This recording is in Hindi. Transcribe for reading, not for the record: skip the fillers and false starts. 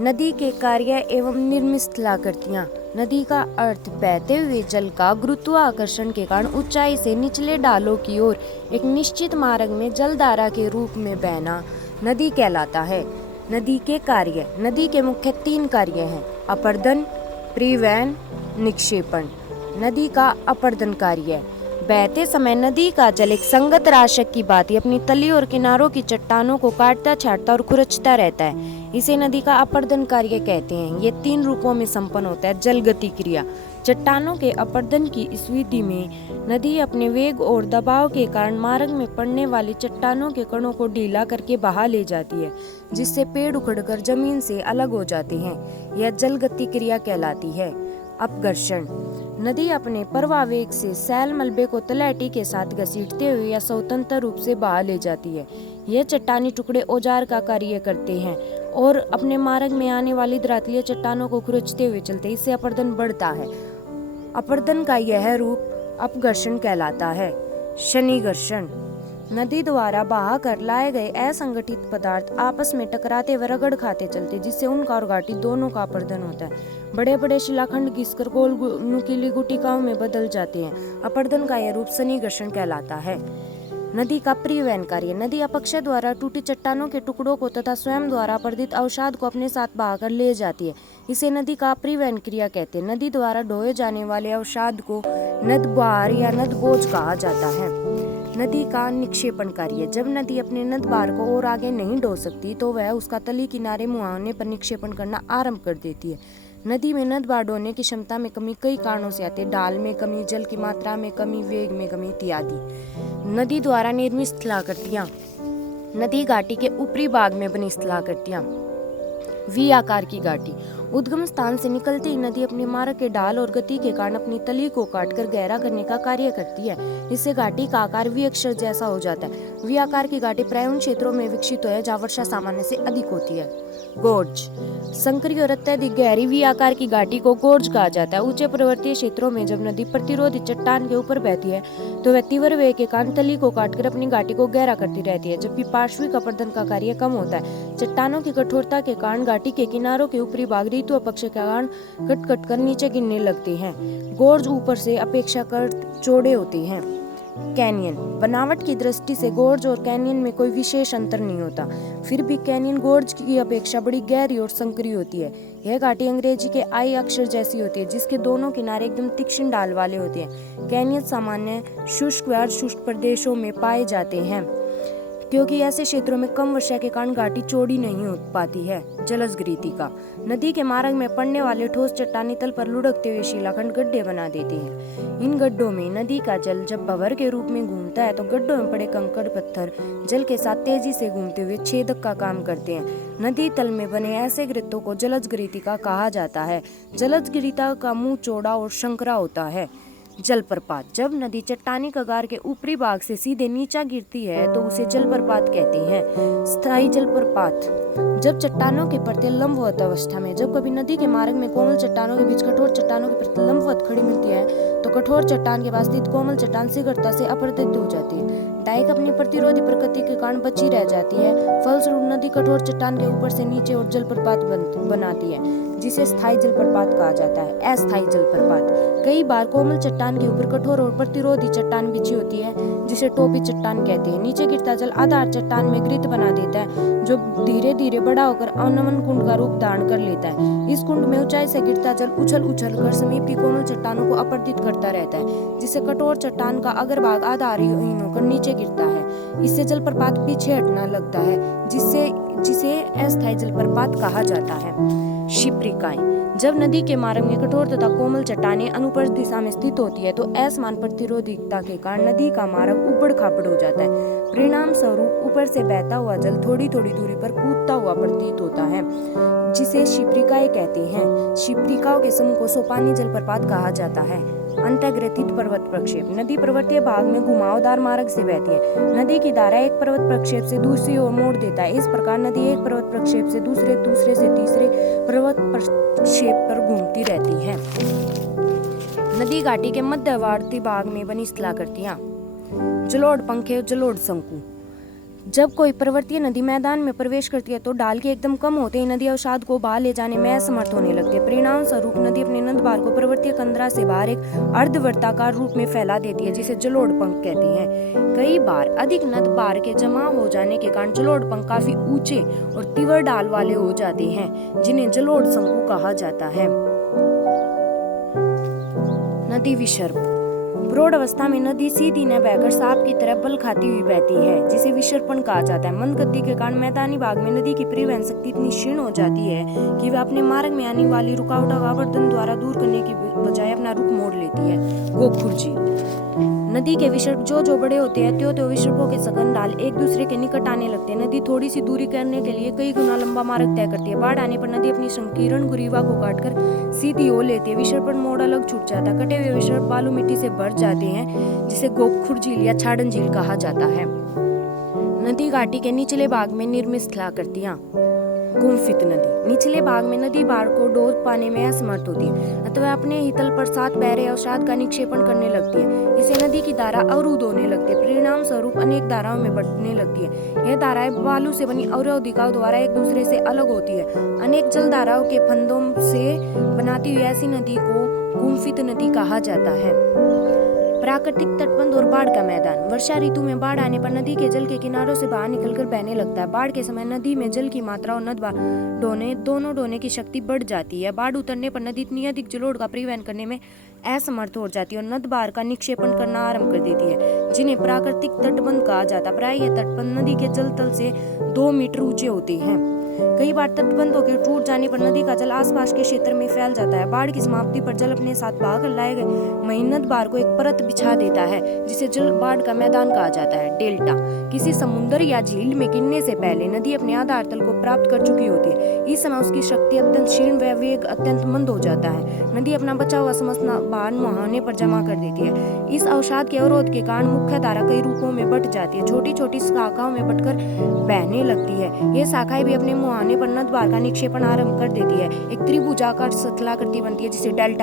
नदी के कार्य एवं निर्मित स्थलाकृतियाँ। नदी का अर्थ बहते हुए जल का गुरुत्वाकर्षण के कारण ऊंचाई से निचले डालों की ओर एक निश्चित मार्ग में जलधारा के रूप में बहना नदी कहलाता है। नदी के कार्य। नदी के मुख्य 3 कार्य हैं: अपर्दन, परिवहन, निक्षेपण। नदी का अपर्दन कार्य। बहते समय नदी का जल एक संगत राशक की भांति अपनी तली और किनारों की चट्टानों को काटता छाटता और खुरचता रहता है। इसे नदी का अपर्दन कार्य कहते हैं। ये 3 रूपों में संपन्न होता है। जल गति क्रिया। चट्टानों के अपर्दन की इस विधि में नदी अपने वेग और दबाव के कारण मार्ग में पड़ने वाली चट्टानों के कणों को ढीला करके बहा ले जाती है, जिससे पेड़ उखड़कर जमीन से अलग हो जाते हैं। यह जल गति क्रिया कहलाती है। अपघर्षण। नदी अपने प्रवाह से सैल मलबे को तलहटी के साथ घसीटते हुए या स्वतंत्र रूप से बहा ले जाती है। यह चट्टानी टुकड़े औजार का कार्य करते हैं और अपने मार्ग में आने वाली धरातलीय चट्टानों को खुरचते हुए चलते हैं। इससे अपरदन बढ़ता है। अपरदन का यह रूप अपघर्षण कहलाता है। शनिघर्षण। नदी द्वारा बहा कर लाए गए असंगठित पदार्थ आपस में टकराते व रगड़ खाते चलते, जिससे उनका और घाटी दोनों का अपरदन होता है। बड़े बड़े शिलाखंड घिसकर गोल नुकीली गुटिकाओं में बदल जाते हैं। अपरदन का यह रूप शनिघर्षण कहलाता है। नदी का परिवहन कार्य। नदी अपक्षय द्वारा टूटी चट्टानों के टुकड़ों को तथा स्वयं द्वारा अपरदित अवसाद को अपने साथ बहाकर ले जाती है। इसे नदी का परिवहन क्रिया कहते हैं। नदी द्वारा ढोए जाने वाले अवसाद को नदभार या नदबोझ कहा जाता है। नदी का निक्षेपण कार्य। जब नदी अपने नदभार को और आगे नहीं ढो सकती तो वह उसका तली किनारे मुहाने पर निक्षेपण करना आरंभ कर देती है। नदी में नदभार ढोने की क्षमता में कमी कई कारणों से आती है। ढाल में कमी, जल की मात्रा में कमी, वेग में कमी इत्यादि। नदी द्वारा निर्मित स्थलाकृतियाँ। नदी घाटी के ऊपरी भाग में बनी स्थलाकृतियाँ। वी आकार की घाटी। उद्गम स्थान से निकलती ही नदी अपने मार्ग के ढाल और गति के कारण अपनी तली को काटकर गहरा करने का कार्य करती है। इससे घाटी का आकार वी अक्षर जैसा हो जाता है। वी आकार की घाटी प्रायः उन क्षेत्रों में विकसित है जहाँ वर्षा सामान्य से अधिक होती है। गोर्ज। संकरी और अत्यधिक गहरी वी आकार की घाटी को गोर्ज कहा जाता है। ऊंचे पर्वतीय क्षेत्रों में जब नदी प्रतिरोधी चट्टान के ऊपर बहती है तो वह तीव्र वेग के कारण तली को काटकर अपनी घाटी को गहरा करती रहती है, जबकि पार्श्विक अपरदन का कार्य कम होता है। चट्टानों की कठोरता के कारण घाटी के किनारों के ऊपरी भाग ऋतु अपक्षय के कारण कट कट कर नीचे गिरने लगते हैं। गोर्ज ऊपर से अपेक्षाकृत चौड़े होते हैं। कैनियन। बनावट की दृष्टि से गोर्ज और कैनियन में कोई विशेष अंतर नहीं होता, फिर भी कैनियन गोर्ज की अपेक्षा बड़ी गहरी और संकरी होती है। यह घाटी अंग्रेजी के आई अक्षर जैसी होती है, जिसके दोनों किनारे एकदम तीक्ष्ण ढाल वाले होते हैं। कैनियन सामान्य शुष्क व अर्धशुष्क प्रदेशों में पाए जाते हैं, क्योंकि ऐसे क्षेत्रों में कम वर्षा के कारण घाटी चौड़ी नहीं हो पाती है। जलजगृतिका। नदी के मार्ग में पड़ने वाले ठोस चट्टानी तल पर लुढ़कते हुए शिलाखंड गड्ढे बना देते हैं। इन गड्ढों में नदी का जल जब भंवर के रूप में घूमता है तो गड्ढों में पड़े कंकड़ पत्थर जल के साथ तेजी से घूमते हुए छेदक का काम करते हैं। नदी तल में बने ऐसे गृत्तों को जलजगृतिका कहा जाता है। जलजगृतिका का मुंह चौड़ा और संकरा होता है। जलप्रपात। जब नदी चट्टानी कगार के ऊपरी भाग से सीधे नीचा गिरती है तो उसे जलप्रपात कहते हैं। स्थायी जलप्रपात। जब चट्टानों के परतें लंबवत अवस्था में, जब कभी नदी के मार्ग में कोमल चट्टानों के बीच कठोर चट्टानों की परतें लंबवत खड़ी मिलती है तो कठोर चट्टान के पास स्थित कोमल चट्टान शीघ्रता से अपरदित हो जाती है। डाइक अपनी प्रतिरोधी प्रकृति के कारण बची रह जाती है। फलस्वरूप नदी कठोर चट्टान के ऊपर से नीचे और जलप्रपात बनाती है, जिसे स्थायी जलप्रपात कहा जाता है। अस्थायी जलप्रपात। कई बार कोमल चट्टान के ऊपर कठोर और प्रतिरोधी चट्टान बिछी होती है, जिसे टोपी चट्टान कहते हैं। नीचे गिरता जल आधार चट्टान में गृत बना देता है, जो धीरे धीरे बड़ा होकर अवनमन कुंड का रूप धारण कर लेता है। इस कुंड में ऊंचाई से गिरता जल उछल उछल कर समीप की कोमल चट्टानों को अपरदित करता रहता है, जिससे कठोर चट्टान का अग्रभाग आधारहीन होकर नीचे गिरता है। इससे जलप्रपात पीछे हटना लगता है, जिसे अस्थायी जलप्रपात कहा जाता है। शिप्रिकाएं। जब नदी के मार्ग में कठोर तथा कोमल चट्टानें अनुप्रस्थ दिशा में स्थित होती है तो असमान प्रतिरोधिता के कारण नदी का मार्ग उबड़ खाबड़ हो जाता है। परिणाम स्वरूप ऊपर से बहता हुआ जल थोड़ी थोड़ी दूरी पर कूदता हुआ प्रतीत होता है, जिसे शिप्रिकाएं कहते हैं। शिप्रिकाओं के समूह को सोपानी जलप्रपात कहा जाता है। अंतर्ग्रथित पर्वत प्रक्षेप। नदी पर्वतीय भाग में घुमावदार मार्ग से बहती है। नदी की धारा एक पर्वत प्रक्षेप से दूसरी ओर मोड़ देता है। इस प्रकार नदी एक पर्वत प्रक्षेप से दूसरे से तीसरे पर्वत प्रक्षेप पर घूमती रहती है। नदी घाटी के मध्यवर्ती भाग में बनी स्थलाकृतियाँ। जलोढ़ पंखे और जलोढ़ शंकु। जब कोई पर्वतीय नदी मैदान में प्रवेश करती है तो ढाल के एकदम कम होते ही नदी अवसाद को बहा ले जाने में असमर्थ होने लगती है। परिणाम स्वरूप नदी अपने नंदबार को पर्वतीय कंदरा से बाहर एक अर्धवृत्ताकार रूप में फैला देती है, जिसे जलोढ़ पंख कहते हैं। कई बार अधिक नदबार के जमा हो जाने के कारण जलोढ़ पंख काफी ऊंचे और तीव्र ढाल वाले हो जाते हैं, जिन्हें जलोढ़ शंकु कहा जाता है। नदी विसर्प। प्रौढ़ अवस्था में नदी सीधी न बहकर सांप की तरह बल खाती हुई बहती है, जिसे विसर्पण कहा जाता है। मंद गति के कारण मैदानी भाग में नदी की परिवहन शक्ति इतनी क्षीण हो जाती है कि वह अपने मार्ग में आने वाली रुकावटों का आवर्तन द्वारा दूर करने की बजाय अपना रुख मोड़ लेती है। गोखुर झील। नदी के विसर्प जो बड़े होते हैं त्यों विसर्पों के सघन ढाल एक दूसरे के निकट आने लगते हैं। नदी थोड़ी सी दूरी करने के लिए कई गुना लंबा मार्ग तय करती है। बाढ़ आने पर नदी अपनी संकीर्ण गुरीवा को काटकर सीधी हो लेती है। विसर्पण मोड़ अलग छूट जाता है। कटे हुए विसर्प बालू मिट्टी से भर जाते हैं, जिसे गोखुर झील या छाड़न झील कहा जाता है। नदी घाटी के निचले भाग में निर्मित स्थलाकृतियां। गुम्फित नदी। निचले भाग में नदी बाढ़ को डोज पाने में असमर्थ होती है, अथवा अपने ही तल पर सात बहरे अवसाद का निक्षेपण करने लगती है। इसे नदी की धारा अवरुद्ध होने लगती है। परिणाम स्वरूप अनेक धाराओं में बंटने लगती है। यह धाराएं बालू से बनी अवरोधिकाओं द्वारा एक दूसरे से अलग होती है। अनेक जल धाराओं के फंदों से बनाती हुई ऐसी नदी को गुम्फित नदी कहा जाता है। प्राकृतिक तटबंध और बाढ़ का मैदान। वर्षा ऋतु में बाढ़ आने पर नदी के जल के किनारों से बाहर निकलकर बहने लगता है। बाढ़ के समय नदी में जल की मात्रा और नद दोनों ढोने की शक्ति बढ़ जाती है। बाढ़ उतरने पर नदी इतनी अधिक जलोढ़ का परिवहन करने में असमर्थ हो जाती है और नदबार का निक्षेपण करना आरंभ कर देती है, जिन्हें प्राकृतिक तटबंध कहा जाता है। प्रायः यह तटबंध नदी के जल तल से 2 मीटर ऊंचे होते हैं। कई बार तटबंधों के टूट जाने पर नदी का जल आसपास के क्षेत्र में फैल जाता है। बाढ़ की समाप्ति पर जल अपने साथ बहा कर लाए गए मेहनत बार को एक परत बिछा देता है, जिसे जल बाढ़ का मैदान कहा जाता है। डेल्टा। किसी समुद्र या झील में गिरने से पहले नदी अपने आधार तल को प्राप्त कर चुकी होती है। इस समय उसकी शक्ति अत्यंत क्षीण व वेग अत्यंत मंद हो जाता है। नदी अपना बचा हुआ समस्त भार मुहाने पर जमा कर देती है। इस अवसाद के अवरोध के कारण मुख्य धारा कई रूपों में बट जाती है, छोटी छोटी शाखाओं में बटकर बहने लगती है। ये शाखाएं भी अपने मुहाने पर नदबार का निक्षेपण आरंभ कर देती है। एक त्रिभुजाकार स्थलाकृति बनती है, जिसे डेल्टा